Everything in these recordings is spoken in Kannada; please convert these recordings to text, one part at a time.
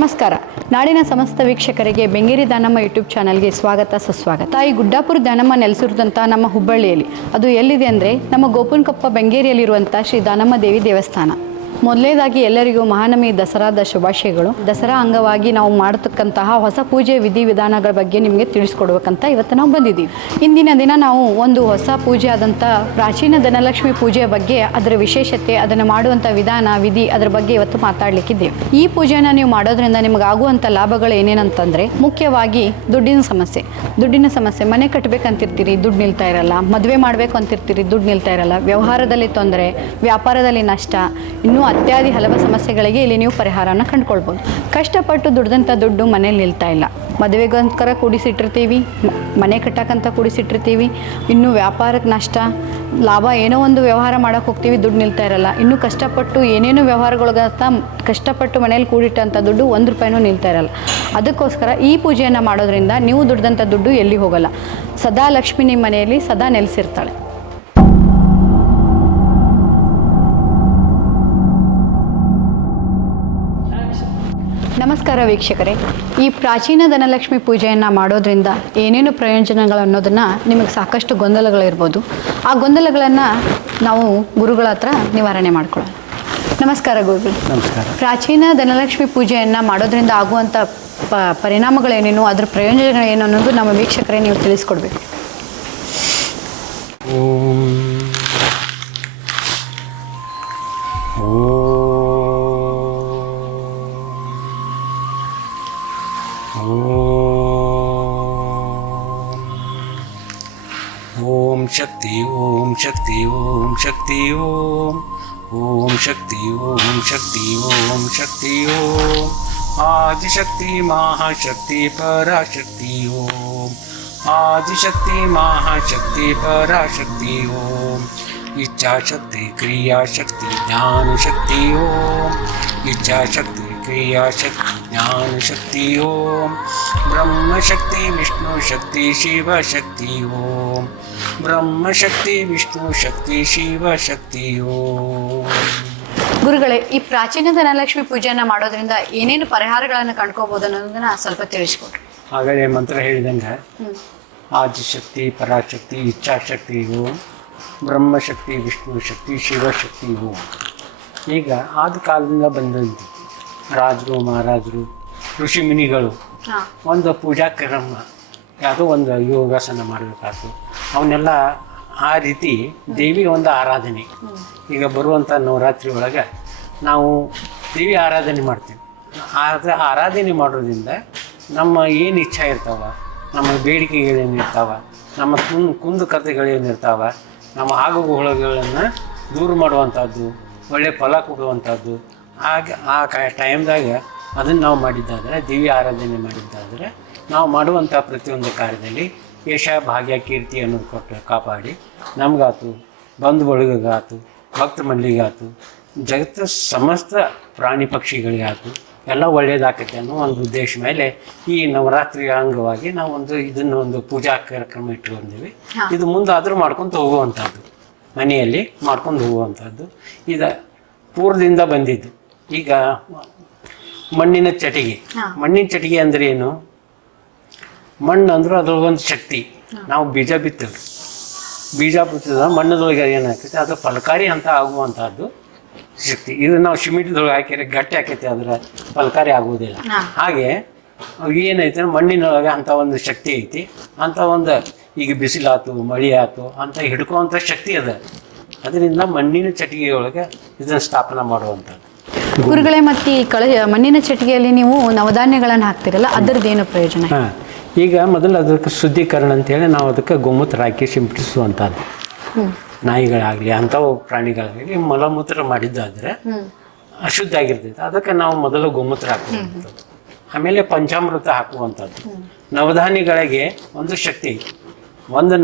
ನಮಸ್ಕಾರ. ನಾಡಿನ ಸಮಸ್ತ ವೀಕ್ಷಕರಿಗೆ ಬೆಂಗೇರಿ ದಾನಮ್ಮ ಯೂಟ್ಯೂಬ್ ಚಾನಲ್ಗೆ ಸ್ವಾಗತ ಸುಸ್ವಾಗತ. ತಾಯಿ ಗುಡ್ಡಾಪುರ ದಾನಮ್ಮ ನೆಲೆಸಿರುವಂಥ ನಮ್ಮ ಹುಬ್ಬಳ್ಳಿಯಲ್ಲಿ, ಅದು ಎಲ್ಲಿದೆ ಅಂದರೆ ನಮ್ಮ ಗೋಪನಕೊಪ್ಪ ಬೆಂಗೇರಿಯಲ್ಲಿರುವಂಥ ಶ್ರೀ ದಾನಮ್ಮ ದೇವಿ ದೇವಸ್ಥಾನ. ಮೊದಲನೇದಾಗಿ ಎಲ್ಲರಿಗೂ ಮಹಾನವಮಿ ದಸರಾದ ಶುಭಾಶಯಗಳು. ದಸರಾ ಅಂಗವಾಗಿ ನಾವು ಮಾಡತಕ್ಕಂತಹ ಹೊಸ ಪೂಜೆ ವಿಧಿವಿಧಾನಗಳ ಬಗ್ಗೆ ನಿಮಗೆ ತಿಳಿಸ್ಕೊಡ್ಬೇಕಂತ ಇವತ್ತು ನಾವು ಬಂದಿದ್ದೀವಿ. ಇಂದಿನ ದಿನ ನಾವು ಒಂದು ಹೊಸ ಪೂಜೆ ಆದಂಥ ಪ್ರಾಚೀನ ಧನಲಕ್ಷ್ಮಿ ಪೂಜೆಯ ಬಗ್ಗೆ, ಅದರ ವಿಶೇಷತೆ, ಅದನ್ನು ಮಾಡುವಂಥ ವಿಧಾನ ವಿಧಿ, ಅದರ ಬಗ್ಗೆ ಇವತ್ತು ಮಾತಾಡಲಿಕ್ಕಿದ್ದೇವೆ. ಈ ಪೂಜೆಯನ್ನು ನೀವು ಮಾಡೋದ್ರಿಂದ ನಿಮಗಾಗುವಂಥ ಲಾಭಗಳು ಏನೇನಂತಂದರೆ, ಮುಖ್ಯವಾಗಿ ದುಡ್ಡಿನ ಸಮಸ್ಯೆ. ಮನೆ ಕಟ್ಟಬೇಕಂತಿರ್ತೀರಿ, ದುಡ್ಡು ನಿಲ್ತಾ ಇರಲ್ಲ. ಮದುವೆ ಮಾಡಬೇಕು ಅಂತಿರ್ತೀರಿ, ದುಡ್ಡು ನಿಲ್ತಾ ಇರಲ್ಲ. ವ್ಯವಹಾರದಲ್ಲಿ ತೊಂದರೆ, ವ್ಯಾಪಾರದಲ್ಲಿ ನಷ್ಟ, ಇನ್ನೂ ಅತ್ಯಾದಿ ಹಲವು ಸಮಸ್ಯೆಗಳಿಗೆ ಇಲ್ಲಿ ನೀವು ಪರಿಹಾರನ ಕಂಡುಕೊಳ್ಬೋದು. ಕಷ್ಟಪಟ್ಟು ದುಡ್ದಂಥ ದುಡ್ಡು ಮನೇಲಿ ನಿಲ್ತಾ ಇಲ್ಲ. ಮದುವೆಗೋಸ್ಕರ ಕೂಡಿಸಿಟ್ಟಿರ್ತೀವಿ, ಮನೆ ಕಟ್ಟಕ್ಕಂತ ಕೂಡಿಸಿಟ್ಟಿರ್ತೀವಿ, ಇನ್ನೂ ವ್ಯಾಪಾರಕ್ಕೆ ನಷ್ಟ, ಲಾಭ, ಏನೋ ಒಂದು ವ್ಯವಹಾರ ಮಾಡೋಕೆ ಹೋಗ್ತೀವಿ, ದುಡ್ಡು ನಿಲ್ತಾ ಇರಲ್ಲ. ಇನ್ನೂ ಕಷ್ಟಪಟ್ಟು ಏನೇನು ವ್ಯವಹಾರಗಳಿಗಂತ ಕಷ್ಟಪಟ್ಟು ಮನೇಲಿ ಕೂಡಿಟ್ಟಂಥ ದುಡ್ಡು 1 ರೂಪಾಯಿನೂ ನಿಲ್ತಾ ಇರಲ್ಲ. ಅದಕ್ಕೋಸ್ಕರ ಈ ಪೂಜೆಯನ್ನು ಮಾಡೋದ್ರಿಂದ ನೀವು ದುಡ್ದಂಥ ದುಡ್ಡು ಎಲ್ಲಿ ಹೋಗಲ್ಲ. ಸದಾ ಲಕ್ಷ್ಮಿ ನಿಮ್ಮ ಮನೆಯಲ್ಲಿ ಸದಾ ನೆಲೆಸಿರ್ತಾಳೆ. ನಮಸ್ಕಾರ ವೀಕ್ಷಕರೇ. ಈ ಪ್ರಾಚೀನ ಧನಲಕ್ಷ್ಮಿ ಪೂಜೆಯನ್ನು ಮಾಡೋದ್ರಿಂದ ಏನೇನು ಪ್ರಯೋಜನಗಳು ಅನ್ನೋದನ್ನು ನಿಮಗೆ ಸಾಕಷ್ಟು ಗೊಂದಲಗಳಿರ್ಬೋದು. ಆ ಗೊಂದಲಗಳನ್ನು ನಾವು ಗುರುಗಳ ಹತ್ರ ನಿವಾರಣೆ ಮಾಡ್ಕೊಳ್ಳೋಣ. ನಮಸ್ಕಾರ ಗುರುಗಳು. ನಮಸ್ಕಾರ. ಪ್ರಾಚೀನ ಧನಲಕ್ಷ್ಮಿ ಪೂಜೆಯನ್ನು ಮಾಡೋದ್ರಿಂದ ಆಗುವಂಥ ಪರಿಣಾಮಗಳೇನೇನು, ಅದರ ಪ್ರಯೋಜನಗಳೇನು ಅನ್ನೋದು ನಮ್ಮ ವೀಕ್ಷಕರೇ ನೀವು ತಿಳಿಸ್ಕೊಡ್ಬೇಕು. ಓಂ ಶಕ್ತಿ ಓಂ ಶಕ್ತಿ ಓಂ ಶಕ್ತಿ ಓಂ ಓಂ ಶಕ್ತಿ ಓಂ ಶಕ್ತಿ ಓಂ ಶಕ್ತಿ ಓಂ ಆದಿಶಕ್ತಿ ಮಹಾಶಕ್ತಿ ಪರಾಶಕ್ತಿ ಓಂ ಆದಿಶಕ್ತಿ ಮಹಾಶಕ್ತಿ ಪರಾಶಕ್ತಿ ಓಂ ಇಚ್ಛಾಶಕ್ತಿ ಕ್ರಿಯಾಶಕ್ತಿ ಜ್ಞಾನಶಕ್ತಿ ಓಂ ಇಚ್ಛಾಶಕ್ತಿ ಕ್ರಿಯಾಶಕ್ತಿ ಜ್ಞಾನಶಕ್ತಿ ಓಂ ಬ್ರಹ್ಮಶಕ್ತಿ ವಿಷ್ಣು ಶಕ್ತಿ ಶಿವಶಕ್ತಿ ಓಂ ಬ್ರಹ್ಮಶಕ್ತಿ ವಿಷ್ಣು ಶಕ್ತಿ ಶಿವಶಕ್ತಿ ಓಂ. ಗುರುಗಳೇ, ಈ ಪ್ರಾಚೀನ ಧನಲಕ್ಷ್ಮಿ ಪೂಜೆಯನ್ನು ಮಾಡೋದ್ರಿಂದ ಏನೇನು ಪರಿಹಾರಗಳನ್ನು ಕಂಡ್ಕೋಬಹುದು ಅನ್ನೋದನ್ನ ಸ್ವಲ್ಪ ತಿಳಿಸ್ಕೊಡ್ರಿ. ಹಾಗಾದರೆ ಮಂತ್ರ ಹೇಳಿದಂಗೆ ಆದಿಶಕ್ತಿ ಪರಾಶಕ್ತಿ ಇಚ್ಛಾಶಕ್ತಿ ಓಂ ಬ್ರಹ್ಮಶಕ್ತಿ ವಿಷ್ಣು ಶಕ್ತಿ ಶಿವಶಕ್ತಿ ಓಂ. ಈಗ ಆದ ಕಾಲದಿಂದ ಬಂದಂತೆ ರಾಜರು ಮಹಾರಾಜರು ಋಷಿ ಮುನಿಗಳು ಒಂದು ಪೂಜಾ ಕ್ರಮ, ಯಾವುದೋ ಒಂದು ಯೋಗಾಸನ ಮಾಡಬೇಕಾಯ್ತು, ಅವನ್ನೆಲ್ಲ ಆ ರೀತಿ ದೇವಿ ಒಂದು ಆರಾಧನೆ. ಈಗ ಬರುವಂಥ ನವರಾತ್ರಿ ಒಳಗೆ ನಾವು ದೇವಿ ಆರಾಧನೆ ಮಾಡ್ತೀವಿ. ಆರಾಧನೆ ಮಾಡೋದ್ರಿಂದ ನಮ್ಮ ಏನು ಇಚ್ಛೆ ಇರ್ತಾವ, ನಮ್ಮ ಬೇಡಿಕೆಗಳೇನಿರ್ತಾವ, ನಮ್ಮ ಕುಂದು ಕಥೆಗಳೇನಿರ್ತಾವ, ನಮ್ಮ ಆಗುಗಳನ್ನು ದೂರ ಮಾಡುವಂಥದ್ದು, ಒಳ್ಳೆಯ ಫಲ ಕೊಡುವಂಥದ್ದು. ಆ ಟೈಮ್ದಾಗ ಅದನ್ನು ನಾವು ಮಾಡಿದ್ದಾದರೆ, ದೇವಿ ಆರಾಧನೆ ಮಾಡಿದ್ದಾದರೆ, ನಾವು ಮಾಡುವಂಥ ಪ್ರತಿಯೊಂದು ಕಾರ್ಯದಲ್ಲಿ ಯಶ ಭಾಗ್ಯ ಕೀರ್ತಿ ಅನ್ನೋದು ಕೊಟ್ಟು ಕಾಪಾಡಿ ನಮಗಾತು, ಬಂಧು ಬಳಗಗಾತು, ಭಕ್ತ ಮಂಡಳಿಗಾತು, ಜಗತ್ತು ಸಮಸ್ತ ಪ್ರಾಣಿ ಪಕ್ಷಿಗಳಿಗಾತು ಎಲ್ಲ ಒಳ್ಳೆಯದಾಕೈತೆ ಅನ್ನೋ ಒಂದು ಉದ್ದೇಶ ಮೇಲೆ ಈ ನವರಾತ್ರಿ ಅಂಗವಾಗಿ ನಾವು ಇದನ್ನೊಂದು ಪೂಜಾ ಕಾರ್ಯಕ್ರಮ ಇಟ್ಕೊಂಡಿವಿ. ಇದು ಮುಂದಾದರೂ ಮಾಡ್ಕೊತ ಹೋಗುವಂಥದ್ದು, ಮನೆಯಲ್ಲಿ ಮಾಡ್ಕೊಂಡು ಹೋಗುವಂಥದ್ದು. ಇದು ಪೂರ್ವದಿಂದ ಬಂದಿದ್ದು. ಈಗ ಮಣ್ಣಿನ ಚಟಿಗೆ ಅಂದ್ರೆ ಏನು? ಮಣ್ಣು ಅಂದ್ರೆ ಅದ್ರೊಳಗೊಂದು ಶಕ್ತಿ. ನಾವು ಬೀಜ ಬಿತ್ತಿದ ಮಣ್ಣದೊಳಗೆ ಏನಾಗ್ತೈತೆ, ಅದು ಫಲಕಾರಿ ಅಂತ ಆಗುವಂಥದ್ದು ಶಕ್ತಿ. ಇದು ನಾವು ಸಿಮೆಂಟ್ದೊಳಗೆ ಹಾಕಿದ್ರೆ ಗಟ್ಟಿ ಹಾಕೈತೆ, ಅದರ ಫಲಕಾರಿ ಆಗುವುದಿಲ್ಲ. ಹಾಗೆ ಏನೈತೆ, ಮಣ್ಣಿನೊಳಗೆ ಅಂಥ ಒಂದು ಶಕ್ತಿ ಐತಿ. ಅಂಥ ಒಂದು ಈಗ ಬಿಸಿಲಾತು ಮಳೆ ಆಯ್ತು ಅಂತ ಹಿಡ್ಕೋವಂಥ ಶಕ್ತಿ ಅದ. ಅದರಿಂದ ಮಣ್ಣಿನ ಚಟಿಗೆಯೊಳಗೆ ಇದನ್ನು ಸ್ಥಾಪನೆ ಮಾಡುವಂಥದ್ದು. ಗುರುಗಳೇ, ಮತ್ತು ಈ ಮಣ್ಣಿನ ಚಟಿಗೆಯಲ್ಲಿ ನೀವು ನವಧಾನ್ಯಗಳನ್ನು ಹಾಕ್ತಿರಲ್ಲ, ಅದರದ್ದೇನು ಪ್ರಯೋಜನ? ಈಗ ಮೊದಲು ಅದಕ್ಕೆ ಶುದ್ಧೀಕರಣ ಅಂತೇಳಿ ನಾವು ಅದಕ್ಕೆ ಗೋಮೂತ್ರ ಹಾಕಿ ಸಿಂಪಡಿಸುವಂಥದ್ದು. ನಾಯಿಗಳಾಗಲಿ ಅಂಥವು ಪ್ರಾಣಿಗಳಾಗಲಿ ಮಲಮೂತ್ರ ಮಾಡಿದ್ದಾದರೆ ಅಶುದ್ಧ ಆಗಿರ್ತೈತೆ. ಅದಕ್ಕೆ ನಾವು ಮೊದಲು ಗೋಮೂತ್ರ ಹಾಕುವಂಥದ್ದು, ಆಮೇಲೆ ಪಂಚಾಮೃತ ಹಾಕುವಂಥದ್ದು. ನವಧಾನ್ಯಗಳಿಗೆ ಒಂದು ಶಕ್ತಿ.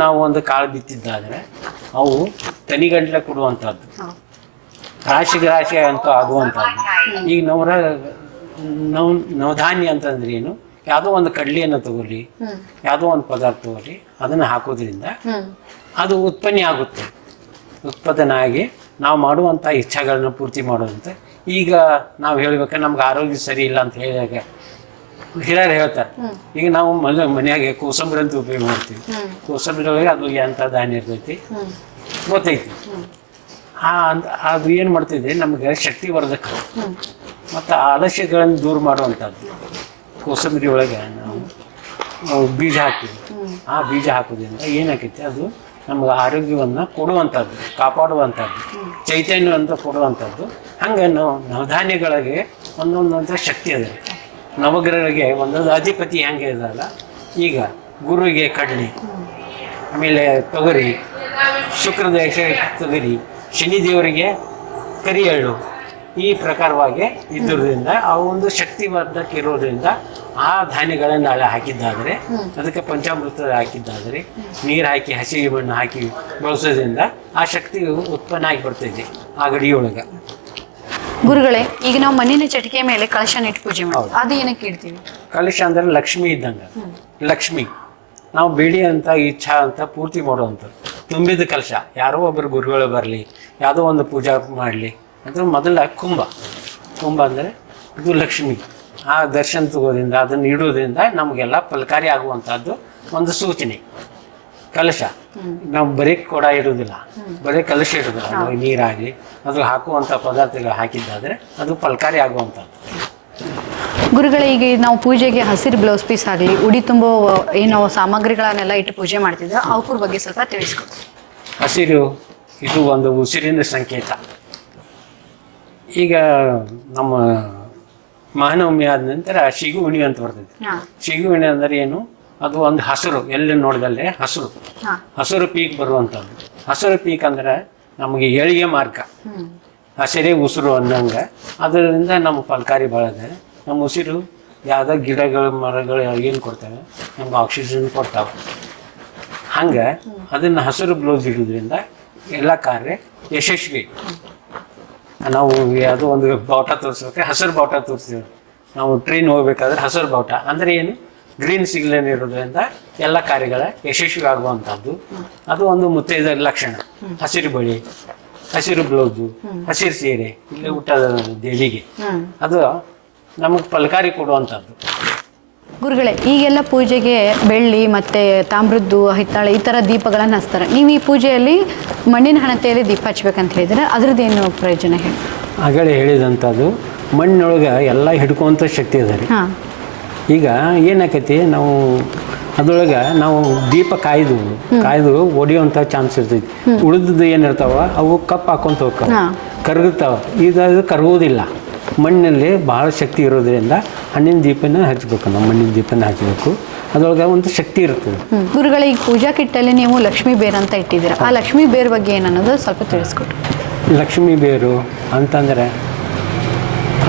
ನಾವು ಒಂದು ಕಾಳು ಬಿತ್ತಿದ್ದಾದರೆ ಅವು ತನಿಗಂಟ್ಲೆ ಕೊಡುವಂಥದ್ದು, ರಾಶಿ ಅಂತೂ ಆಗುವಂಥದ್ದು. ಈಗ ನವಧಾನ್ಯ ಅಂತಂದ್ರೆ ಏನು? ಯಾವುದೋ ಒಂದು ಕಡ್ಲಿಯನ್ನು ತಗೊಳ್ಳಿ, ಯಾವುದೋ ಒಂದು ಪದಾರ್ಥ ತಗೊಳ್ಳಿ, ಅದನ್ನು ಹಾಕೋದ್ರಿಂದ ಅದು ಉತ್ಪನ್ನ ಆಗುತ್ತೆ. ಉತ್ಪಾದನೆ ಆಗಿ ನಾವು ಮಾಡುವಂಥ ಇಚ್ಛೆಗಳನ್ನ ಪೂರ್ತಿ ಮಾಡುವಂಥ ಈಗ ನಾವು ಹೇಳ್ಬೇಕಾದ್ರೆ ನಮ್ಗೆ ಆರೋಗ್ಯ ಸರಿ ಇಲ್ಲ ಅಂತ ಹೇಳಿದಾಗ ಹಿರಿಯರು ಹೇಳ್ತಾರೆ. ಈಗ ನಾವು ಮನೆಯಾಗೆ ಕೋಸಂಬರಿ ಅಂತ ಉಪಯೋಗ ಮಾಡ್ತೀವಿ. ಕೋಸಂಬರಿ ಒಳಗೆ ಅದು ಎಂಥ ಧಾನ್ಯ ಇರ್ತೈತಿ ಗೊತ್ತೈತಿ. ಅದು ಏನು ಮಾಡ್ತಿದ್ವಿ, ನಮ್ಗೆ ಶಕ್ತಿ ವರ್ಧಕ ಮತ್ತು ಆಲಸ್ಯಗಳನ್ನು ದೂರ ಮಾಡುವಂಥದ್ದು. ಕೋಸಂಬರಿ ಒಳಗೆ ನಾವು ಬೀಜ ಹಾಕ್ತೀವಿ. ಆ ಬೀಜ ಹಾಕೋದ್ರಿಂದ ಏನಾಕೈತಿ, ಅದು ನಮ್ಗೆ ಆರೋಗ್ಯವನ್ನು ಕೊಡುವಂಥದ್ದು, ಕಾಪಾಡುವಂಥದ್ದು, ಚೈತನ್ಯವಂತ ಕೊಡುವಂಥದ್ದು. ಹಂಗೆ ನಾವು ನವಧಾನ್ಯಗಳಿಗೆ ಒಂದೊಂದಂಥ ಶಕ್ತಿ ಅದ. ನವಗ್ರಹಗಳಿಗೆ ಒಂದೊಂದು ಅಧಿಪತಿ ಹೆಂಗೆ ಇದಲ್ಲ, ಈಗ ಗುರುವಿಗೆ ಕಡಲೆ, ಆಮೇಲೆ ತೊಗರಿ, ಶುಕ್ರದೇಶ ತೊಗರಿ, ಶನಿ ದೇವರಿಗೆ ಕರಿ ಎಳ್ಳು, ಈ ಪ್ರಕಾರವಾಗಿ ಇದ್ದುದರಿಂದ ಆ ಒಂದು ಶಕ್ತಿವರ್ಧಕ ಇರೋದ್ರಿಂದ ಆ ಧಾನ್ಯಗಳನ್ನು ನಾಳೆ ಹಾಕಿದ್ದಾದರೆ, ಅದಕ್ಕೆ ಪಂಚಾಮೃತ ಹಾಕಿದ್ದಾದರೆ, ನೀರು ಹಾಕಿ ಹಸಿ ಮಣ್ಣು ಹಾಕಿ ಬಳಸೋದ್ರಿಂದ ಆ ಶಕ್ತಿ ಉತ್ಪನ್ನ ಆಗಿ ಬರ್ತೈತಿ ಆ ಗಡಿಯೊಳಗೆ. ಗುರುಗಳೇ, ಈಗ ನಾವು ಮಣ್ಣಿನ ಚಟಿಕೆ ಮೇಲೆ ಕಳಶನ ಇಟ್ಟು ಪೂಜೆ ಮಾಡ್ತೀವಿ, ಅದು ಏನಕ್ಕೆ ಇಡ್ತೀವಿ? ಕಲಶ ಅಂದ್ರೆ ಲಕ್ಷ್ಮಿ ಇದ್ದಂಗೆ. ಲಕ್ಷ್ಮಿ ನಾವು ಬೇಡಿ ಅಂತ ಇಚ್ಛಾ ಅಂತ ಪೂರ್ತಿ ಮಾಡುವಂಥದ್ದು. ತುಂಬಿದ ಕಲಶ, ಯಾರೋ ಒಬ್ಬರು ಗುರುಗಳು ಬರಲಿ, ಯಾವುದೋ ಒಂದು ಪೂಜಾ ಮಾಡಲಿ ಅದು ಮೊದಲ ಕುಂಭ ಅಂದರೆ ಇದು ಲಕ್ಷ್ಮಿ. ಆ ದರ್ಶನ ತಗೋದ್ರಿಂದ, ಅದನ್ನು ಇಡೋದ್ರಿಂದ ನಮಗೆಲ್ಲ ಫಲಕಾರಿ ಆಗುವಂಥದ್ದು ಒಂದು ಸೂಚನೆ. ಕಲಶ ನಾವು ಬರೀ ಕೊಡ ಇಡೋದಿಲ್ಲ, ಬರೀ ಕಲಶ ಇಡೋದಿಲ್ಲ. ನಾವು ನೀರಾಗಲಿ ಅದು ಹಾಕುವಂಥ ಪದಾರ್ಥಗಳು ಹಾಕಿದ್ದಾದರೆ ಅದು ಫಲಕಾರಿ ಆಗುವಂಥದ್ದು. ಗುರುಗಳೇ, ಈಗ ನಾವು ಪೂಜೆಗೆ ಹಸಿರು ಬ್ಲೌಸ್ ಪೀಸ್ ಆಗಲಿ, ಉಡಿ ತುಂಬೋ ಏನೋ ಸಾಮಗ್ರಿಗಳನ್ನೆಲ್ಲ ಇಟ್ಟು ಪೂಜೆ ಮಾಡ್ತಿದ್ದೆ, ಅವ್ರ ಬಗ್ಗೆ ಸ್ವಲ್ಪ ತಿಳಿಸ್ಕೊಡಿ. ಹಸಿರು ಇದು ಒಂದು ಉಸಿರಿನ ಸಂಕೇತ. ಈಗ ನಮ್ಮ ಮಹಾನವಮಿ ಆದ ನಂತರ ಶಿಗು ಉಣಿ ಅಂತ ಬರ್ತೈತಿ. ಶಿಗು ಉಣಿ ಅಂದರೆ ಏನು, ಅದು ಒಂದು ಹಸಿರು, ಎಲ್ಲಿ ನೋಡಿದಲ್ಲೇ ಹಸಿರು ಪೀಕ್ ಬರುವಂಥದ್ದು. ಹಸಿರು ಪೀಕ್ ಅಂದ್ರೆ ನಮಗೆ ಏಳಿಗೆ ಮಾರ್ಗ, ಹಸಿರೇ ಉಸಿರು ಅನ್ನಂಗೆ. ಅದರಿಂದ ನಮ್ಮ ಫಲಕಾರಿ ಬೆಳೆದ ನಮ್ಮ ಉಸಿರು ಯಾವುದೋ ಗಿಡಗಳು ಮರಗಳು ಏನು ಕೊಡ್ತವೆ, ನಮ್ಗೆ ಆಕ್ಸಿಜನ್ ಕೊಡ್ತಾವೆ. ಹಂಗೆ ಅದನ್ನು ಹಸಿರು ಬ್ಲೌಸ್ ಇಡೋದ್ರಿಂದ ಎಲ್ಲ ಕಾರ್ಯ ಯಶಸ್ವಿ. ನಾವು ಯಾವುದೋ ಒಂದು ಬಾವುಟ ತೋರಿಸ್ಬೇಕು, ಹಸಿರು ಬಾವುಟ ತೋರಿಸ್ತೀವಿ. ನಾವು ಟ್ರೈನ್ ಹೋಗ್ಬೇಕಾದ್ರೆ ಹಸಿರು ಬಾವುಟ ಅಂದರೆ ಏನು, ಗ್ರೀನ್ ಸಿಗ್ನಲ್ ಇರೋದ್ರಿಂದ ಎಲ್ಲ ಕಾರ್ಯಗಳ ಯಶಸ್ವಿ ಆಗುವಂಥದ್ದು. ಅದು ಒಂದು ಮುತ್ತೈದ ಲಕ್ಷಣ. ಹಸಿರು ಬಳಿ, ಹಸಿರು ಬ್ಲೌಸು, ಹಸಿರು ಸೀರೆ, ಇಲ್ಲಿ ಊಟದ ದೇವಿಗೆ ಅದು ನಮಗೆ ಫಲಕಾರಿ ಕೊಡುವಂಥದ್ದು. ಗುರುಗಳೇ, ಈಗೆಲ್ಲ ಪೂಜೆಗೆ ಬೆಳ್ಳಿ ಮತ್ತು ತಾಮ್ರದ್ದು, ಹಿತ್ತಾಳೆ ಈ ಥರ ದೀಪಗಳನ್ನು ಹಚ್ತಾರೆ. ನೀವು ಈ ಪೂಜೆಯಲ್ಲಿ ಮಣ್ಣಿನ ಹಣತೆಯಲ್ಲಿ ದೀಪ ಹಚ್ಬೇಕಂತ ಹೇಳಿದರೆ ಅದರದ್ದೇನು ಪ್ರಯೋಜನ ಹೇಳಿ? ಆಗಲೇ ಹೇಳಿದಂಥದ್ದು ಮಣ್ಣೊಳಗೆ ಎಲ್ಲ ಹಿಡ್ಕೊಂಥ ಶಕ್ತಿ ಅದ ರೀ. ಈಗ ಏನಾಕೈತಿ, ನಾವು ಅದ್ರೊಳಗೆ ನಾವು ದೀಪ ಕಾಯ್ದು ಒಡೆಯುವಂಥ ಚಾನ್ಸ್ ಇರ್ತೈತಿ. ಉಳಿದದ್ದು ಏನಿರ್ತಾವ ಅವು ಕಪ್ ಹಾಕೊಂತ ಹೋಗ್ತಾವ, ಕರಗುತ್ತಾವ. ಇದು ಕರಗೋದಿಲ್ಲ. ಮಣ್ಣಲ್ಲಿ ಭಾಳ ಶಕ್ತಿ ಇರೋದ್ರಿಂದ ಹಣ್ಣಿನ ದೀಪನ ಹಚ್ಚಬೇಕು, ನಾವು ಮಣ್ಣಿನ ದೀಪನ ಹಚ್ಚಬೇಕು. ಅದರೊಳಗೆ ಒಂದು ಶಕ್ತಿ ಇರ್ತದೆ. ಗುರುಗಳೇ, ಈ ಪೂಜಾ ಕಿಟ್ಟಲ್ಲಿ ನೀವು ಲಕ್ಷ್ಮೀ ಬೇರು ಅಂತ ಇಟ್ಟಿದ್ದೀರಾ, ಆ ಲಕ್ಷ್ಮೀ ಬೇರು ಬಗ್ಗೆ ಏನನ್ನೋದು ಸ್ವಲ್ಪ ತಿಳಿಸ್ಕೊಟ್ರು. ಲಕ್ಷ್ಮೀ ಬೇರು ಅಂತಂದರೆ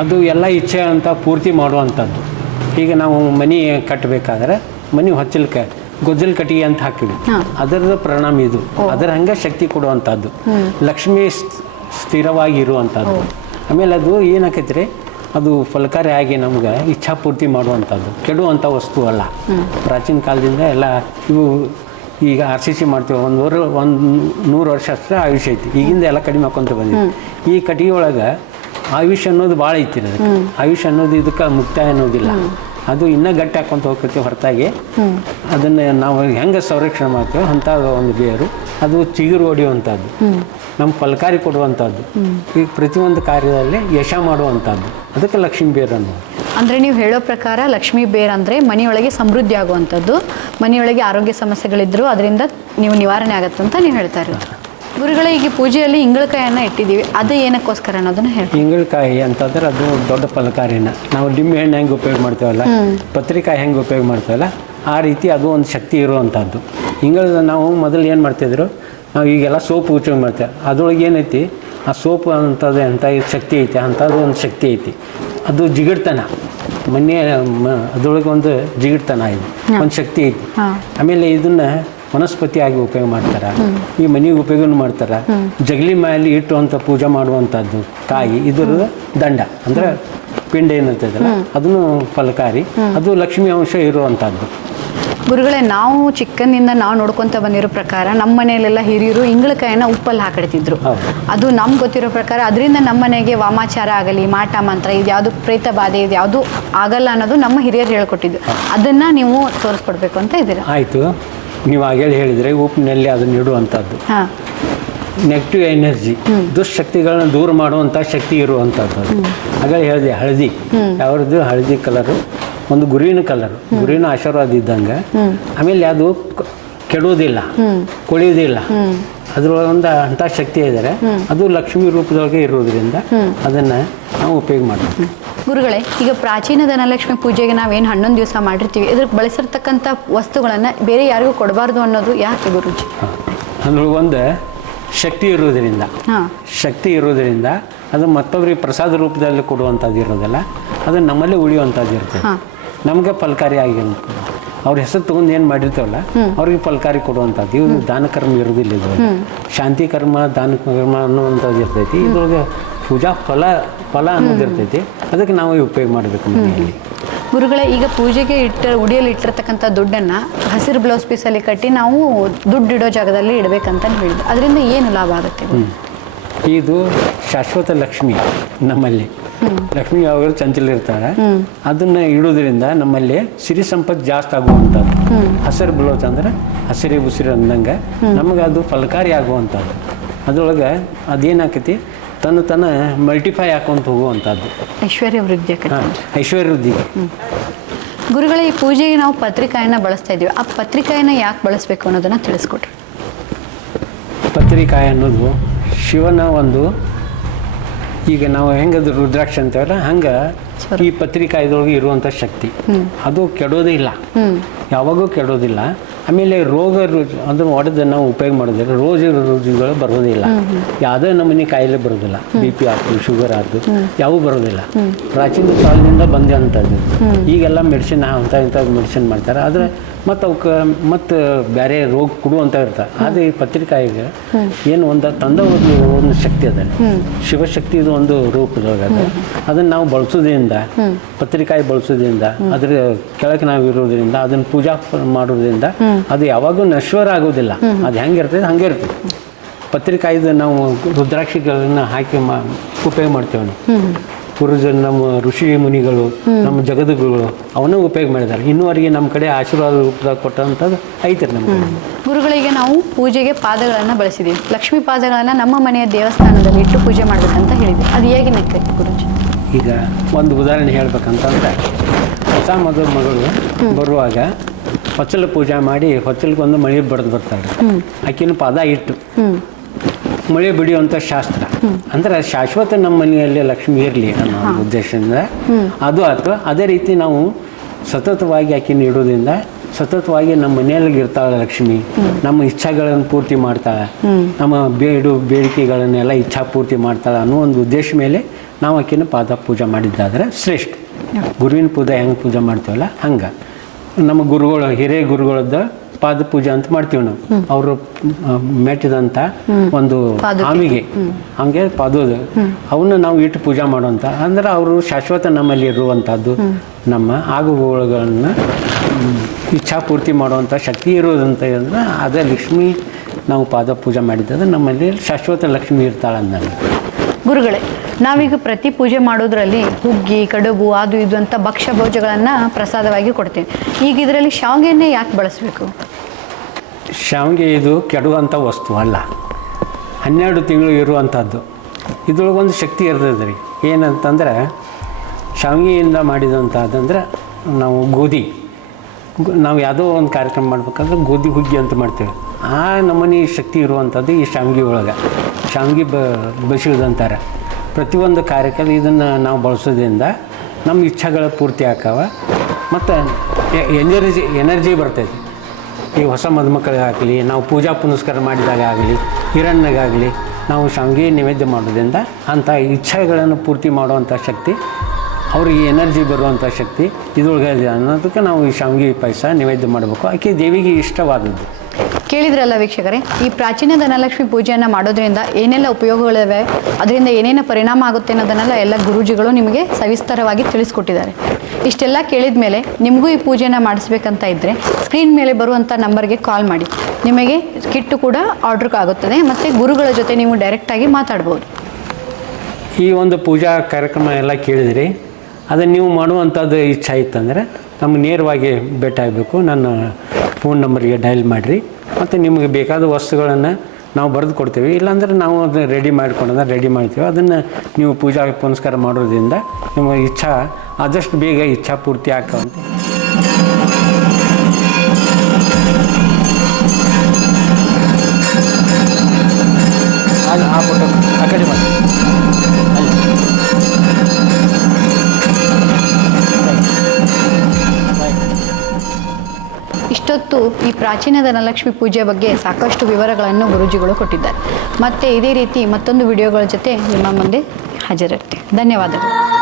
ಅದು ಎಲ್ಲ ಇಚ್ಛೆ ಅಂತ ಪೂರ್ತಿ ಮಾಡುವಂಥದ್ದು. ಈಗ ನಾವು ಮನೆ ಕಟ್ಟಬೇಕಾದ್ರೆ ಮನೆ ಹೊಚ್ಚಲ್ಕೆ ಗೊಜ್ಜಲ್ ಕಟ್ಟಿಗೆ ಅಂತ ಹಾಕಿವಿ, ಅದರದ ಪರಿಣಾಮ ಇದು. ಅದರ ಹಂಗೆ ಶಕ್ತಿ ಕೊಡುವಂಥದ್ದು. ಲಕ್ಷ್ಮೀ ಸ್ಥಿರವಾಗಿ ಇರುವಂಥದ್ದು. ಆಮೇಲೆ ಅದು ಏನಾಕೈತಿ ರೀ, ಅದು ಫಲಕಾರಿ ಆಗಿ ನಮ್ಗೆ ಇಚ್ಛಾಪೂರ್ತಿ ಮಾಡುವಂಥದ್ದು, ಕೆಡುವಂಥ ವಸ್ತು ಅಲ್ಲ. ಪ್ರಾಚೀನ ಕಾಲದಿಂದ ಎಲ್ಲ ಇವು ಈಗ RCC ಮಾಡ್ತೀವಿ, 100 ವರ್ಷ ಅಷ್ಟೇ ಆಯುಷ್ಯ ಐತಿ. ಈಗಿಂದ ಎಲ್ಲ ಕಡಿಮೆ ಹಾಕೊಂತ ಬಂದಿವಿ. ಈ ಕಟ್ಟಿಗೆ ಒಳಗೆ ಆಯುಷ್ಯ ಅನ್ನೋದು ಭಾಳ ಐತಿ. ಅದಕ್ಕೆ ಆಯುಷ್ಯ ಅನ್ನೋದು ಇದಕ್ಕೆ ಮುಕ್ತಾಯ ಅನ್ನೋದಿಲ್ಲ. ಅದು ಇನ್ನೂ ಗಟ್ಟಿ ಹಾಕೊಂತ ಹೋಗ್ತೈತಿ ಹೊರತಾಗಿ ಅದನ್ನು ನಾವು ಹೆಂಗೆ ಸಂರಕ್ಷಣೆ ಮಾಡ್ತೇವೆ ಅಂಥ ಒಂದು ಬೇರು. ಅದು ಚಿಗುರು ಹೊಡೆಯುವಂಥದ್ದು, ನಮ್ಮ ಫಲಕಾರಿ ಕೊಡುವಂಥದ್ದು, ಈ ಪ್ರತಿಯೊಂದು ಕಾರ್ಯದಲ್ಲಿ ಯಶ ಮಾಡುವಂಥದ್ದು. ಅದಕ್ಕೆ ಲಕ್ಷ್ಮೀ ಬೇರು ಅನ್ನೋದು. ಅಂದರೆ ನೀವು ಹೇಳೋ ಪ್ರಕಾರ ಲಕ್ಷ್ಮೀ ಬೇರು ಅಂದರೆ ಮನೆಯೊಳಗೆ ಸಮೃದ್ಧಿ ಆಗುವಂಥದ್ದು, ಮನೆಯೊಳಗೆ ಆರೋಗ್ಯ ಸಮಸ್ಯೆಗಳಿದ್ದರೂ ಅದರಿಂದ ನೀವು ನಿವಾರಣೆ ಆಗುತ್ತೆ ಅಂತ ನೀವು ಹೇಳ್ತಾ ಇರೋದು. ಗುರುಗಳೇ, ಈಗ ಪೂಜೆಯಲ್ಲಿ ಇಂಗಳಕಾಯನ್ನು ಇಟ್ಟಿದ್ದೀವಿ, ಅದು ಏನಕ್ಕೋಸ್ಕರ ಅನ್ನೋದನ್ನು ಹೇಳಿ. ಇಂಗಳಕಾಯಿ ಅಂತಂದ್ರೆ ಅದು ದೊಡ್ಡ ಫಲಕಾರಿನ. ನಾವು ಲಿಂಬೆ ಹಣ್ಣು ಹೆಂಗೆ ಉಪಯೋಗ ಮಾಡ್ತೇವಲ್ಲ, ಪತ್ರಿಕಾಯಿ ಹೆಂಗೆ ಉಪಯೋಗ ಮಾಡ್ತೇವಲ್ಲ, ಆ ರೀತಿ ಅದು ಒಂದು ಶಕ್ತಿ ಇರುವಂಥದ್ದು. ಇಂಗಳದ ನಾವು ಮೊದಲು ಏನು ಮಾಡ್ತಿದ್ರು, ನಾವು ಈಗೆಲ್ಲ ಸೋಪು ಉಪಯೋಗ ಮಾಡ್ತೇವೆ. ಅದ್ರೊಳಗೆ ಏನೈತಿ, ಆ ಸೋಪು ಅಂತದ್ದು ಎಂಥ ಶಕ್ತಿ ಐತಿ, ಅಂಥದ್ದು ಒಂದು ಶಕ್ತಿ ಐತಿ. ಅದು ಜಿಗಿಡ್ತನ, ಅದ್ರೊಳಗೆ ಒಂದು ಜಿಗಿಡ್ತನ ಇದೆ, ಒಂದು ಶಕ್ತಿ ಐತಿ. ಆಮೇಲೆ ಇದನ್ನು ವನಸ್ಪತಿಯಾಗಿ ಉಪಯೋಗ ಮಾಡ್ತಾರೆ, ಈ ಮನೆಗೆ ಉಪಯೋಗ ಮಾಡ್ತಾರೆ. ಜಗಲಿ ಮೇಲೆ ಇಟ್ಟುವಂಥ ಪೂಜೆ ಮಾಡುವಂಥದ್ದು ಕಾಯಿ, ಇದರ ದಂಡ ಅಂದರೆ ಪಿಂಡ ಏನಿರ್ತದಲ್ಲ ಅದನ್ನು ಫಲಕಾರಿ, ಅದು ಲಕ್ಷ್ಮೀ ಅಂಶ ಇರುವಂಥದ್ದು. ಗುರುಗಳೇ, ನಾವು ಚಿಕ್ಕಂದಿಂದ ನಾವು ನೋಡ್ಕೊತ ಬಂದಿರೋ ಪ್ರಕಾರ ನಮ್ಮ ಮನೆಯಲ್ಲೆಲ್ಲ ಹಿರಿಯರು ಇಂಗಳಕಾಯಿನ ಉಪ್ಪಲ್ಲಿ ಹಾಕಿಡ್ತಿದ್ರು. ಅದು ನಮ್ಗೆ ಗೊತ್ತಿರೋ ಪ್ರಕಾರ ಅದರಿಂದ ನಮ್ಮ ಮನೆಗೆ ವಾಮಾಚಾರ ಆಗಲಿ, ಮಾಟ ಮಂತ್ರ, ಇದು ಯಾವುದು ಪ್ರೇತ ಬಾಧೆ, ಇದು ಯಾವುದು ಆಗಲ್ಲ ಅನ್ನೋದು ನಮ್ಮ ಹಿರಿಯರು ಹೇಳ್ಕೊಟ್ಟಿದ್ದು. ಅದನ್ನು ನೀವು ತೋರಿಸ್ಕೊಡ್ಬೇಕು ಅಂತ ಇದ್ದೀರಾ. ಆಯಿತು, ನೀವು ಆಗೇಳಿ ಹೇಳಿದರೆ ಉಪ್ಪಿನಲ್ಲಿ ಅದನ್ನು ಇಡುವಂಥದ್ದು. ಹಾಂ, ನೆಗೆಟಿವ್ ಎನರ್ಜಿ, ದುಶ್ಶಕ್ತಿಗಳನ್ನ ದೂರ ಮಾಡುವಂಥ ಶಕ್ತಿ ಇರುವಂಥದ್ದು. ಹಾಗಾಗಿ ಹೇಳಿದೆ ಹಳದಿ, ಯಾವ್ದು ಹಳದಿ ಕಲರು ಒಂದು ಗುರುವಿನ ಕಲರು, ಗುರುವಿನ ಆಶೀರ್ವಾದ ಇದ್ದಂಗೆ. ಆಮೇಲೆ ಅದು ಕೆಡುವುದಿಲ್ಲ, ಕೊಳೆಯುವುದಿಲ್ಲ, ಅದ್ರೊಳಗೊಂದು ಅಂಥ ಶಕ್ತಿ ಇದ್ದಾರೆ. ಅದು ಲಕ್ಷ್ಮೀ ರೂಪದೊಳಗೆ ಇರೋದ್ರಿಂದ ಅದನ್ನು ನಾವು ಉಪಯೋಗ ಮಾಡ್ತೀವಿ. ಗುರುಗಳೇ, ಈಗ ಪ್ರಾಚೀನ ಧನಲಕ್ಷ್ಮಿ ಪೂಜೆಗೆ ನಾವೇನು 11 ದಿವಸ ಮಾಡಿರ್ತೀವಿ, ಇದ್ರಿಗೆ ಬಳಸಿರ್ತಕ್ಕಂಥ ವಸ್ತುಗಳನ್ನು ಬೇರೆ ಯಾರಿಗೂ ಕೊಡಬಾರ್ದು ಅನ್ನೋದು ಯಾಕೆ ಗುರುಜಿ? ಅದ್ರೊಳಗೊಂದು ಶಕ್ತಿ ಇರೋದ್ರಿಂದ, ಶಕ್ತಿ ಇರೋದ್ರಿಂದ ಅದು ಮತ್ತೊಬ್ಬರಿಗೆ ಪ್ರಸಾದ ರೂಪದಲ್ಲಿ ಕೊಡುವಂಥದ್ದು ಇರೋದಿಲ್ಲ, ಅದು ನಮ್ಮಲ್ಲೇ ಉಳಿಯುವಂಥದ್ದು ಇರ್ತದೆ. ನಮಗೆ ಫಲಕಾರಿ ಆಗಿರುತ್ತೆ. ಅವ್ರ ಹೆಸರು ತೊಗೊಂಡು ಏನು ಮಾಡಿರ್ತಾವಲ್ಲ ಅವ್ರಿಗೆ ಫಲಕಾರಿ ಕೊಡುವಂಥದ್ದು. ಇವು ದಾನ ಕರ್ಮ ಇರೋದಿಲ್ಲ, ಇದು ಶಾಂತಿ ಕರ್ಮ, ದಾನ ಕರ್ಮ ಅನ್ನುವಂಥದ್ದು ಇರ್ತೈತಿ. ಇದ್ರೊಳಗೆ ಪೂಜಾ ಫಲ ಅನ್ನೋದು ಇರ್ತೈತಿ. ಅದಕ್ಕೆ ನಾವು ಉಪಯೋಗ ಮಾಡಬೇಕು ಮನೆಯಲ್ಲಿ. ಗುರುಗಳೇ, ಈಗ ಪೂಜೆಗೆ ಉಡಿಯಲ್ಲಿ ಇಟ್ಟಿರ್ತಕ್ಕಂಥ ದುಡ್ಡನ್ನು ಹಸಿರು ಬ್ಲೌಸ್ ಪೀಸಲ್ಲಿ ಕಟ್ಟಿ ನಾವು ದುಡ್ಡು ಇಡೋ ಜಾಗದಲ್ಲಿ ಇಡಬೇಕಂತ ಹೇಳಿದ್ದು, ಅದರಿಂದ ಏನು ಲಾಭ ಆಗುತ್ತೆ? ಇದು ಶಾಶ್ವತ ಲಕ್ಷ್ಮಿ. ನಮ್ಮಲ್ಲಿ ಲಕ್ಷ್ಮಿ ಯಾವಾಗಲೂ ಚಂಚಲ ಇರ್ತಾರೆ. ಅದನ್ನು ಇಡೋದ್ರಿಂದ ನಮ್ಮಲ್ಲಿ ಸಿರಿ ಸಂಪತ್ತು ಜಾಸ್ತಿ ಆಗುವಂಥದ್ದು. ಹಸಿರು ಬ್ಲೌಸ್ ಅಂದರೆ ಹಸಿರು ಉಸಿರು ಅಂದಂಗೆ ನಮಗೆ ಅದು ಫಲಕಾರಿ ಆಗುವಂಥದ್ದು. ಅದರೊಳಗೆ ಅದೇನಾಕೈತಿ, ತನ್ನ ಮಲ್ಟಿಫೈ ಹಾಕೊಂತ ಹೋಗುವಂಥದ್ದು, ಐಶ್ವರ್ಯ ವೃದ್ಧಿ. ಐಶ್ವರ್ಯ ವೃದ್ಧಿಗೆ. ಗುರುಗಳೇ, ಈ ಪೂಜೆಗೆ ನಾವು ಪತ್ರಿಕಾಯನ್ನು ಬಳಸ್ತಾ ಇದ್ದೀವಿ. ಆ ಪತ್ರಿಕಾಯನ್ನು ಯಾಕೆ ಬಳಸಬೇಕು ಅನ್ನೋದನ್ನು ತಿಳಿಸ್ಕೊಟ್ರಿ. ಪತ್ರಿಕಾಯಿ ಅನ್ನೋದು ಶಿವನ ಒಂದು, ಈಗ ನಾವು ಹೆಂಗದು ರುದ್ರಾಕ್ಷ ಅಂತೇವಲ್ಲ ಹಂಗೆ ಈ ಪತ್ರಿಕಾಯದೊಳಗೆ ಇರುವಂಥ ಶಕ್ತಿ ಅದು ಕೆಡೋದೇ ಇಲ್ಲ, ಯಾವಾಗೂ ಕೆಡೋದಿಲ್ಲ. ಆಮೇಲೆ ರೋಗ ಅದನ್ನು ಒಡೆದು ನಾವು ಉಪಯೋಗ ಮಾಡೋದಿಲ್ಲ, ರುಜಿಗಳು ಬರೋದಿಲ್ಲ. ಯಾವುದೇ ನಮೂನಿ ಕಾಯಿಲೆ ಬರೋದಿಲ್ಲ. BP ಆಯ್ತು, ಶುಗರ್ ಆಯ್ತು, ಯಾವೂ ಬರೋದಿಲ್ಲ. ಪ್ರಾಚೀನ ಕಾಲದಿಂದ ಬಂದಂಥದ್ದು. ಈಗೆಲ್ಲ ಮೆಡಿಸಿನ್ ಇಂಥ ಮೆಡಿಸಿನ್ ಮಾಡ್ತಾರೆ. ಆದರೆ ಮತ್ತು ಅವಕ್ಕೆ ಮತ್ತು ಬೇರೆ ರೋಗ ಕೊಡುವಂಥ ಇರ್ತಾರೆ. ಆದರೆ ಈ ಪತ್ರಿಕಾಯಿಗೆ ಏನು ತಂದ ಒಂದು ಶಕ್ತಿ ಅದ, ಶಿವಶಕ್ತಿ ಇದು ಒಂದು ರೂಪದೊಳಗೆ ಅದ. ಅದನ್ನು ನಾವು ಬಳಸೋದ್ರಿಂದ, ಪತ್ರಿಕಾಯಿ ಬಳಸೋದ್ರಿಂದ, ಅದ್ರ ಕೆಳಗೆ ನಾವು ಇರೋದ್ರಿಂದ, ಅದನ್ನು ಪೂಜಾ ಮಾಡೋದ್ರಿಂದ ಅದು ಯಾವಾಗೂ ನಶ್ವರ ಆಗೋದಿಲ್ಲ. ಅದು ಹೆಂಗಿರ್ತದೆ ಹಂಗೆ ಇರ್ತದೆ. ಪತ್ರಿಕಾಯಿದು ನಾವು ರುದ್ರಾಕ್ಷಿಗಳನ್ನ ಹಾಕಿ ಉಪಯೋಗ ಮಾಡ್ತೇವೆ ನಾವು. ಪೂರ್ವಜರು, ನಮ್ಮ ಋಷಿ ಮುನಿಗಳು, ನಮ್ಮ ಜಗದ್ಗುರುಗಳು ಅವನ್ನ ಉಪಯೋಗ ಮಾಡಿದ್ದಾರೆ. ಇನ್ನೂವರೆಗೆ ನಮ್ಮ ಕಡೆ ಆಶೀರ್ವಾದ ರೂಪದಾಗ ಕೊಟ್ಟಂಥದ್ದು ಐತೆ ನಮಗೆ. ಗುರುಗಳಿಗೆ ನಾವು ಪೂಜೆಗೆ ಪಾದಗಳನ್ನು ಬಳಸಿದ್ದೀವಿ. ಲಕ್ಷ್ಮೀ ಪಾದಗಳನ್ನು ನಮ್ಮ ಮನೆಯ ದೇವಸ್ಥಾನದಲ್ಲಿ ಇಟ್ಟು ಪೂಜೆ ಮಾಡಬೇಕಂತ ಹೇಳಿದ್ವಿ. ಅದು ಹೇಗೆ ನೆಕ್ಕೈತಿ ಗುರುಜಿ? ಈಗ ಒಂದು ಉದಾಹರಣೆ ಹೇಳ್ಬೇಕಂತಂದ್ರೆ, ಹೊಸ ಮಗಳು ಬರುವಾಗ ಹೊಚ್ಚಲ ಪೂಜೆ ಮಾಡಿ ಹೊಚ್ಚಲಿಗೊಂದು ಮಳೆ ಬಡ್ದು ಬರ್ತಾಳೆ. ಆಕಿನ ಪಾದ ಇಟ್ಟು ಮಳೆ ಬಿಡಿಯುವಂಥ ಶಾಸ್ತ್ರ. ಅಂದ್ರೆ ಶಾಶ್ವತ ನಮ್ಮ ಮನೆಯಲ್ಲಿ ಲಕ್ಷ್ಮಿ ಇರಲಿ ಅನ್ನೋ ಉದ್ದೇಶದಿಂದ ಅದು ಆಯ್ತು. ಅದೇ ರೀತಿ ನಾವು ಸತತವಾಗಿ ಆಕಿನ ಇಡೋದ್ರಿಂದ ಸತತವಾಗಿ ನಮ್ಮ ಮನೆಯಲ್ಲಿ ಇರ್ತಾಳೆ ಲಕ್ಷ್ಮಿ. ನಮ್ಮ ಇಚ್ಛೆಗಳನ್ನು ಪೂರ್ತಿ ಮಾಡ್ತಾಳೆ, ನಮ್ಮ ಬೇಡಿಕೆಗಳನ್ನೆಲ್ಲ ಇಚ್ಛಾ ಪೂರ್ತಿ ಮಾಡ್ತಾಳೆ ಅನ್ನೋ ಒಂದು ಉದ್ದೇಶ ಮೇಲೆ ನಾವು ಆಕಿನ ಪಾದ ಪೂಜೆ ಮಾಡಿದ್ದಾದ್ರೆ ಶ್ರೇಷ್ಠ. ಗುರುವಿನ ಪೂಜೆ ಹೆಂಗೆ ಪೂಜೆ ಮಾಡ್ತೀವಲ್ಲ ಹಂಗೆ ನಮ್ಮ ಗುರುಗಳು, ಹಿರಿಯ ಗುರುಗಳದ್ದು ಪಾದ ಪೂಜೆ ಅಂತ ಮಾಡ್ತೀವಿ ನಾವು. ಅವರು ಮೆಟ್ಟಿದಂಥ ಒಂದು ಆಮಿಗೆ ಹಂಗೆ ಪಾದೋದು ಅವನ್ನ ನಾವು ಇಟ್ಟು ಪೂಜೆ ಮಾಡುವಂಥ, ಅಂದ್ರೆ ಅವರು ಶಾಶ್ವತ ನಮ್ಮಲ್ಲಿ ಇರುವಂಥದ್ದು. ನಮ್ಮ ಆಗುಗಳನ್ನು ಇಚ್ಛಾಪೂರ್ತಿ ಮಾಡುವಂಥ ಶಕ್ತಿ ಇರೋದಂತ ಹೇಳಿದ್ರೆ ಅದೇ ಲಕ್ಷ್ಮಿ. ನಾವು ಪಾದ ಪೂಜೆ ಮಾಡಿದ್ರೆ ನಮ್ಮಲ್ಲಿ ಶಾಶ್ವತ ಲಕ್ಷ್ಮಿ ಇರ್ತಾಳೆ ಅಂದಾಗ. ಗುರುಗಳೇ, ನಾವೀಗ ಪ್ರತಿ ಪೂಜೆ ಮಾಡೋದ್ರಲ್ಲಿ ಹುಗ್ಗಿ, ಕಡುಬು, ಅದು ಇದು ಅಂತ ಭಕ್ಷ್ಯ ಭೋಜಗಳನ್ನು ಪ್ರಸಾದವಾಗಿ ಕೊಡ್ತೀವಿ. ಈಗ ಇದರಲ್ಲಿ ಶಾವಿಗೆಯನ್ನೇ ಯಾಕೆ ಬಳಸಬೇಕು? ಶಾವಿಗೆ ಇದು ಕೆಡುವಂಥ ವಸ್ತು ಅಲ್ಲ, 12 ತಿಂಗಳು ಇರುವಂಥದ್ದು. ಇದ್ರೊಳಗೊಂದು ಶಕ್ತಿ ಇರ್ತದೆ ರೀ. ಏನಂತಂದ್ರೆ ಶಾವಿಗೆಯಿಂದ ಮಾಡಿದಂಥದ್ದಂದ್ರೆ ನಾವು ಗೋಧಿ, ನಾವು ಯಾವುದೋ ಒಂದು ಕಾರ್ಯಕ್ರಮ ಮಾಡ್ಬೇಕಂದ್ರೆ ಗೋಧಿ ಹುಗ್ಗಿ ಅಂತ ಮಾಡ್ತೇವೆ. ಆ ನಮೂನಿ ಶಕ್ತಿ ಇರುವಂಥದ್ದು ಈ ಶಾವಿಗೆ ಒಳಗೆ. ಶಾವಿಗೆ ಬಸಿಯೋದಂತಾರೆ. ಪ್ರತಿಯೊಂದು ಕಾರ್ಯಕ್ಕೆ ಇದನ್ನು ನಾವು ಬಳಸೋದ್ರಿಂದ ನಮ್ಮ ಇಚ್ಛೆಗಳ ಪೂರ್ತಿ ಆಕಾವ ಮತ್ತು ಎನರ್ಜಿ ಬರ್ತೈತಿ. ಈ ಹೊಸ ಮದುಮಕ್ಕಳಿಗಾಗಲಿ, ನಾವು ಪೂಜಾ ಪುನಸ್ಕಾರ ಮಾಡಿದಾಗ ಆಗಲಿ, ಹಿರಣ್ಣಿಗಾಗಲಿ ನಾವು ಶಾವಿಗೆ ನೈವೇದ್ಯ ಮಾಡೋದ್ರಿಂದ ಅಂಥ ಇಚ್ಛೆಗಳನ್ನು ಪೂರ್ತಿ ಮಾಡುವಂಥ ಶಕ್ತಿ, ಅವ್ರಿಗೆ ಎನರ್ಜಿ ಬರುವಂಥ ಶಕ್ತಿ ಇದ್ರೊಳಗೆ ಅನ್ನೋದಕ್ಕೆ ನಾವು ಈ ಶಾವಿಗೆ ಪಾಯಸ ನೈವೇದ್ಯ ಮಾಡಬೇಕು. ಆಕೆ ದೇವಿಗೆ ಇಷ್ಟವಾದದ್ದು. ಕೇಳಿದ್ರಲ್ಲ ವೀಕ್ಷಕರೇ, ಈ ಪ್ರಾಚೀನ ಧನಲಕ್ಷ್ಮಿ ಪೂಜೆಯನ್ನು ಮಾಡೋದ್ರಿಂದ ಏನೆಲ್ಲ ಉಪಯೋಗಗಳಿವೆ, ಅದರಿಂದ ಏನೇನು ಪರಿಣಾಮ ಆಗುತ್ತೆ ಅನ್ನೋದನ್ನೆಲ್ಲ ಎಲ್ಲ ಗುರೂಜಿಗಳು ನಿಮಗೆ ಸವಿಸ್ತರವಾಗಿ ತಿಳಿಸ್ಕೊಟ್ಟಿದ್ದಾರೆ. ಇಷ್ಟೆಲ್ಲ ಕೇಳಿದ ಮೇಲೆ ನಿಮಗೂ ಈ ಪೂಜೆನ ಮಾಡಿಸ್ಬೇಕಂತ ಇದ್ದರೆ ಸ್ಕ್ರೀನ್ ಮೇಲೆ ಬರುವಂಥ ನಂಬರ್ಗೆ ಕಾಲ್ ಮಾಡಿ. ನಿಮಗೆ ಕಿಟ್ಟು ಕೂಡ ಆರ್ಡ್ರ್ ಆಗುತ್ತದೆ ಮತ್ತು ಗುರುಗಳ ಜೊತೆ ನೀವು ಡೈರೆಕ್ಟಾಗಿ ಮಾತಾಡ್ಬೋದು. ಈ ಒಂದು ಪೂಜಾ ಕಾರ್ಯಕ್ರಮ ಎಲ್ಲ ಕೇಳಿದ್ರಿ, ಅದನ್ನು ನೀವು ಮಾಡುವಂಥದ್ದು ಇಚ್ಛೆ ಇತ್ತಂದರೆ ನಮ್ಗೆ ನೇರವಾಗಿ ಭೇಟಿ ಆಗಬೇಕು. ನನ್ನ ಫೋನ್ ನಂಬರಿಗೆ ಡಯಲ್ ಮಾಡಿರಿ ಮತ್ತು ನಿಮಗೆ ಬೇಕಾದ ವಸ್ತುಗಳನ್ನು ನಾವು ಬರೆದು ಕೊಡ್ತೀವಿ. ಇಲ್ಲಾಂದರೆ ನಾವು ಅದನ್ನು ರೆಡಿ ಮಾಡ್ತೀವಿ. ಅದನ್ನು ನೀವು ಪೂಜಾ ಪುನಸ್ಕಾರ ಮಾಡೋದ್ರಿಂದ ನಿಮ್ಮ ಇಚ್ಛಾ ಆದಷ್ಟು ಬೇಗ ಇಚ್ಛಾ ಪೂರ್ತಿ ಆಗ್ತಾವಂತೆ. ಆ ಫೋಟೋ ಆ ಕಡೆ ಮಾಡಿ. ಇಷ್ಟೊತ್ತು ಈ ಪ್ರಾಚೀನ ಧನಲಕ್ಷ್ಮಿ ಪೂಜೆ ಬಗ್ಗೆ ಸಾಕಷ್ಟು ವಿವರಗಳನ್ನು ಗುರೂಜಿಗಳು ಕೊಟ್ಟಿದ್ದಾರೆ. ಮತ್ತೆ ಇದೇ ರೀತಿ ಮತ್ತೊಂದು ವಿಡಿಯೋಗಳ ಜೊತೆ ನಿಮ್ಮ ಮುಂದೆ ಹಾಜರಿರ್ತೀವಿ. ಧನ್ಯವಾದಗಳು.